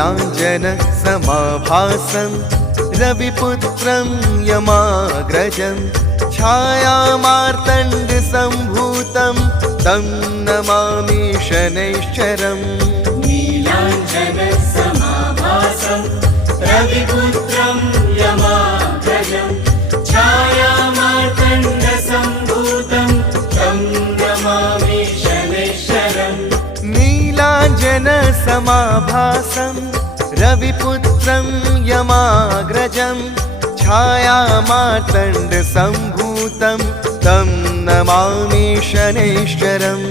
नीलाञ्जनसमाभासं रविपुत्रं यमाग्रजं छायामार्तण्डसम्भूतं तं नमामि शनैश्चरम्। नीलाञ्जनसमाभासं रविपुत्रं यमाग्रजं छायामार्तण्डसम्भूतं तं नमामि शनैश्चरम्। नीलाञ्जनसमाभासं रविपुत्रं यमाग्रजं छायामार्तण्डसम्भूतं तं नमामि शनैश्चरम्।